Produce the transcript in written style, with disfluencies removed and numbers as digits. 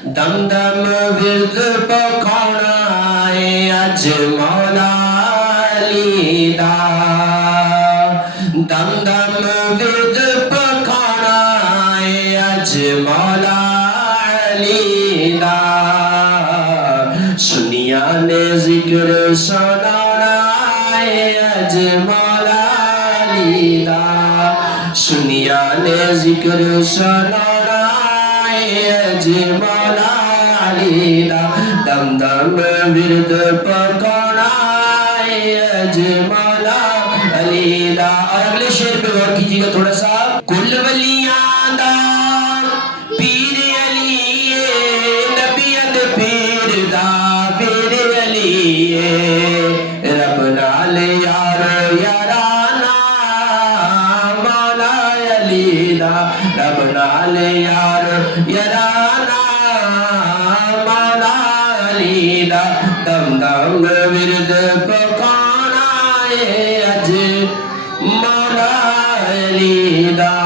दम दम विरद पखाना है अज मौला अली दा दम दम विरद पखाना है अज मौला अली दा सुनिया ने जिक्र सुनाना है अज मौला अली दा सुनिया ने जिक्र सुनाना है अज मौला अली दा दम दम विरद पकाना है अज मौला अली दा। और अगले शेर पे गौर कीजिएगा थोड़ा सा। कुल वलियां दा पीर अली नबियत पीर दा पीर अली रब नाल यार याराना मौला अली दा रब नाल यार याराना मौला अली दा दम दम विरद पकाना है अज मौला अली दा।